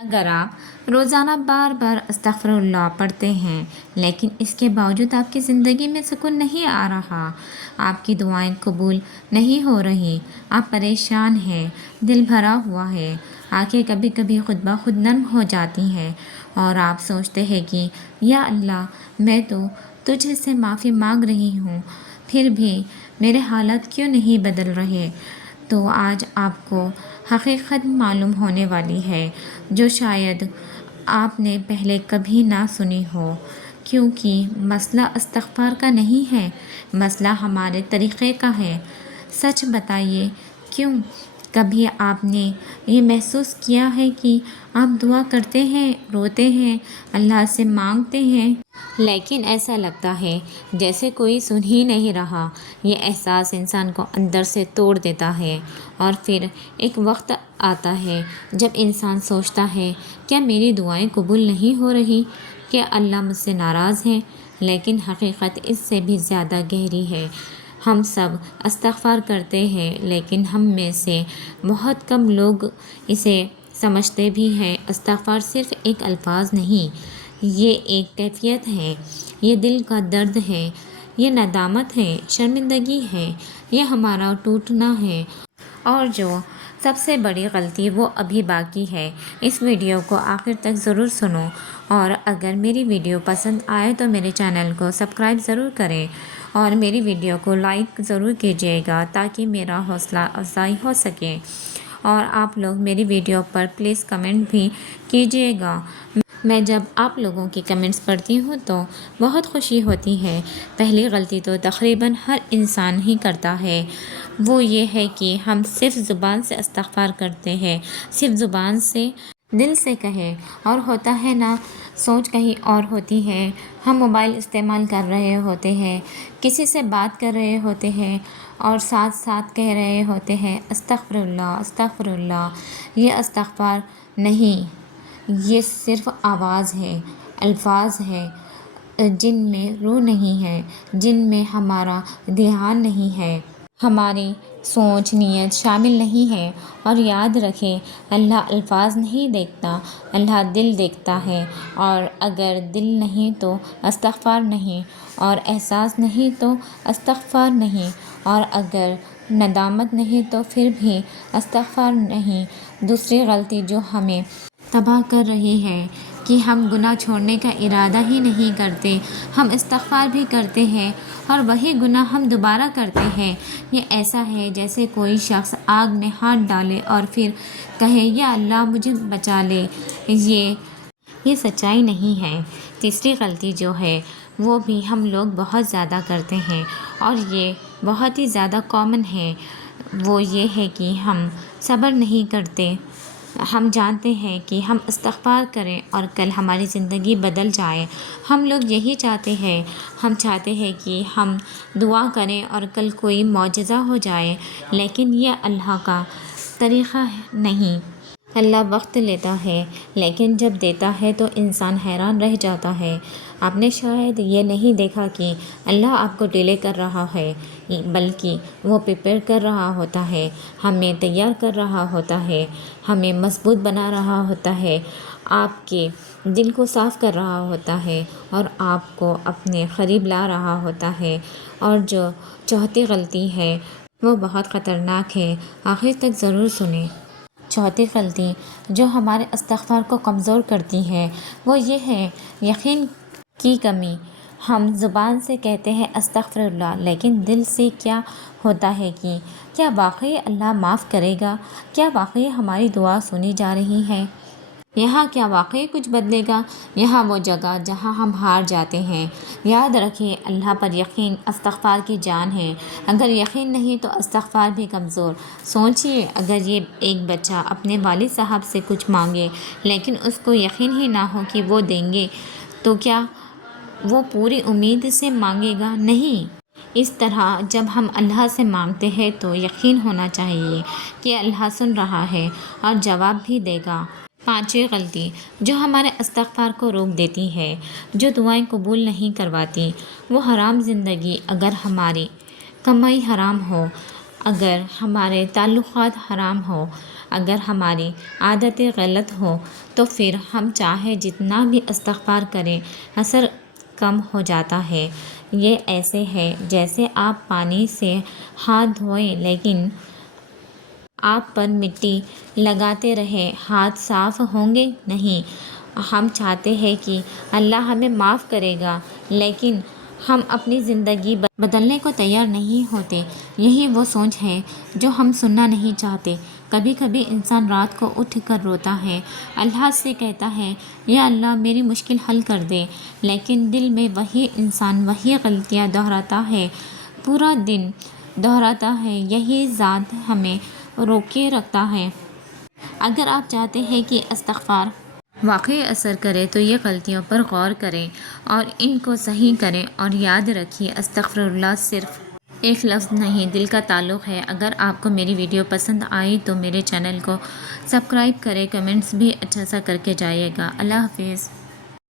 اگر آپ روزانہ بار بار استغفراللہ پڑھتے ہیں لیکن اس کے باوجود آپ کی زندگی میں سکون نہیں آ رہا، آپ کی دعائیں قبول نہیں ہو رہی، آپ پریشان ہیں، دل بھرا ہوا ہے، آنکھیں کبھی کبھی خود بخود نرم ہو جاتی ہیں اور آپ سوچتے ہیں کہ یا اللہ، میں تو تجھ سے معافی مانگ رہی ہوں، پھر بھی میرے حالات کیوں نہیں بدل رہے، تو آج آپ کو حقیقت معلوم ہونے والی ہے جو شاید آپ نے پہلے کبھی نہ سنی ہو، کیونکہ مسئلہ استغفار کا نہیں ہے، مسئلہ ہمارے طریقے کا ہے۔ سچ بتائیے، کیوں کبھی آپ نے یہ محسوس کیا ہے کہ آپ دعا کرتے ہیں، روتے ہیں، اللہ سے مانگتے ہیں، لیکن ایسا لگتا ہے جیسے کوئی سن ہی نہیں رہا؟ یہ احساس انسان کو اندر سے توڑ دیتا ہے، اور پھر ایک وقت آتا ہے جب انسان سوچتا ہے کیا میری دعائیں قبول نہیں ہو رہی، کیا اللہ مجھ سے ناراض ہے؟ لیکن حقیقت اس سے بھی زیادہ گہری ہے۔ ہم سب استغفار کرتے ہیں لیکن ہم میں سے بہت کم لوگ اسے سمجھتے بھی ہیں۔ استغفار صرف ایک الفاظ نہیں، یہ ایک کیفیت ہے، یہ دل کا درد ہے، یہ ندامت ہے، شرمندگی ہے، یہ ہمارا ٹوٹنا ہے، اور جو سب سے بڑی غلطی وہ ابھی باقی ہے۔ اس ویڈیو کو آخر تک ضرور سنو، اور اگر میری ویڈیو پسند آئے تو میرے چینل کو سبسکرائب ضرور کریں اور میری ویڈیو کو لائک ضرور کیجیے گا تاکہ میرا حوصلہ افزائی ہو سکے، اور آپ لوگ میری ویڈیو پر پلیز کمنٹ بھی کیجیے گا۔ میں جب آپ لوگوں کی کمنٹس پڑھتی ہوں تو بہت خوشی ہوتی ہے۔ پہلی غلطی تو تقریباً ہر انسان ہی کرتا ہے، وہ یہ ہے کہ ہم صرف زبان سے استغفار کرتے ہیں، صرف زبان سے، دل سے کہیں، اور ہوتا ہے نا، سوچ کہیں اور ہوتی ہے۔ ہم موبائل استعمال کر رہے ہوتے ہیں، کسی سے بات کر رہے ہوتے ہیں، اور ساتھ ساتھ کہہ رہے ہوتے ہیں استغفر اللہ، استغفر اللہ۔ یہ استغفار نہیں، یہ صرف آواز ہے، الفاظ ہے جن میں روح نہیں ہے، جن میں ہمارا دھیان نہیں ہے، ہماری سوچ نیت شامل نہیں ہے۔ اور یاد رکھیں، اللہ الفاظ نہیں دیکھتا، اللہ دل دیکھتا ہے، اور اگر دل نہیں تو استغفار نہیں، اور احساس نہیں تو استغفار نہیں، اور اگر ندامت نہیں تو پھر بھی استغفار نہیں۔ دوسری غلطی جو ہمیں تباہ کر رہی ہے کہ ہم گناہ چھوڑنے کا ارادہ ہی نہیں کرتے، ہم استغفار بھی کرتے ہیں اور وہی گناہ ہم دوبارہ کرتے ہیں۔ یہ ایسا ہے جیسے کوئی شخص آگ میں ہاتھ ڈالے اور پھر کہے یا اللہ مجھے بچا لے، یہ سچائی نہیں ہے۔ تیسری غلطی جو ہے وہ بھی ہم لوگ بہت زیادہ کرتے ہیں، اور یہ بہت ہی زیادہ کامن ہے، وہ یہ ہے کہ ہم صبر نہیں کرتے۔ ہم جانتے ہیں کہ ہم استغفار کریں اور کل ہماری زندگی بدل جائے، ہم لوگ یہی چاہتے ہیں، ہم چاہتے ہیں کہ ہم دعا کریں اور کل کوئی معجزہ ہو جائے، لیکن یہ اللہ کا طریقہ نہیں۔ اللہ وقت لیتا ہے لیکن جب دیتا ہے تو انسان حیران رہ جاتا ہے۔ آپ نے شاید یہ نہیں دیکھا کہ اللہ آپ کو ڈیلے کر رہا ہے، بلکہ وہ پریپیئر کر رہا ہوتا ہے، ہمیں تیار کر رہا ہوتا ہے، ہمیں مضبوط بنا رہا ہوتا ہے، آپ کے دل کو صاف کر رہا ہوتا ہے، اور آپ کو اپنے قریب لا رہا ہوتا ہے۔ اور جو چوتھی غلطی ہے وہ بہت خطرناک ہے، آخر تک ضرور سنیں۔ چوتھی غلطی جو ہمارے استغفار کو کمزور کرتی ہے وہ یہ ہے یقین کی کمی۔ ہم زبان سے کہتے ہیں استغفر اللہ، لیکن دل سے کیا ہوتا ہے کہ کیا واقعی اللہ معاف کرے گا؟ کیا واقعی ہماری دعا سنی جا رہی ہے؟ یہاں کیا واقعی کچھ بدلے گا؟ یہاں وہ جگہ جہاں ہم ہار جاتے ہیں۔ یاد رکھیں، اللہ پر یقین استغفار کی جان ہے، اگر یقین نہیں تو استغفار بھی کمزور۔ سوچئے، اگر یہ ایک بچہ اپنے والد صاحب سے کچھ مانگے لیکن اس کو یقین ہی نہ ہو کہ وہ دیں گے، تو کیا وہ پوری امید سے مانگے گا؟ نہیں۔ اس طرح جب ہم اللہ سے مانگتے ہیں تو یقین ہونا چاہیے کہ اللہ سن رہا ہے اور جواب بھی دے گا۔ پانچویں غلطی جو ہمارے استغفار کو روک دیتی ہے، جو دعائیں قبول نہیں کرواتی، وہ حرام زندگی۔ اگر ہماری کمائی حرام ہو، اگر ہمارے تعلقات حرام ہو، اگر ہماری عادتیں غلط ہوں تو پھر ہم چاہے جتنا بھی استغفار کریں اثر کم ہو جاتا ہے۔ یہ ایسے ہے جیسے آپ پانی سے ہاتھ دھوئیں لیکن آپ پر مٹی لگاتے رہیں، ہاتھ صاف ہوں گے نہیں۔ ہم چاہتے ہیں کہ اللہ ہمیں معاف کرے گا لیکن ہم اپنی زندگی بدلنے کو تیار نہیں ہوتے۔ یہی وہ سوچ ہے جو ہم سننا نہیں چاہتے۔ کبھی کبھی انسان رات کو اٹھ کر روتا ہے، اللہ سے کہتا ہے یا اللہ میری مشکل حل کر دے، لیکن دل میں وہی انسان وہی غلطیاں دہراتا ہے، پورا دن دہراتا ہے۔ یہی ذات ہمیں روکے رکھتا ہے۔ اگر آپ چاہتے ہیں کہ استغفار واقعی اثر کرے تو یہ غلطیوں پر غور کریں اور ان کو صحیح کریں، اور یاد رکھیے استغفر اللہ صرف ایک لفظ نہیں، دل کا تعلق ہے۔ اگر آپ کو میری ویڈیو پسند آئی تو میرے چینل کو سبسکرائب کریں، کمنٹس بھی اچھا سا کر کے جائیے گا۔ اللہ حافظ۔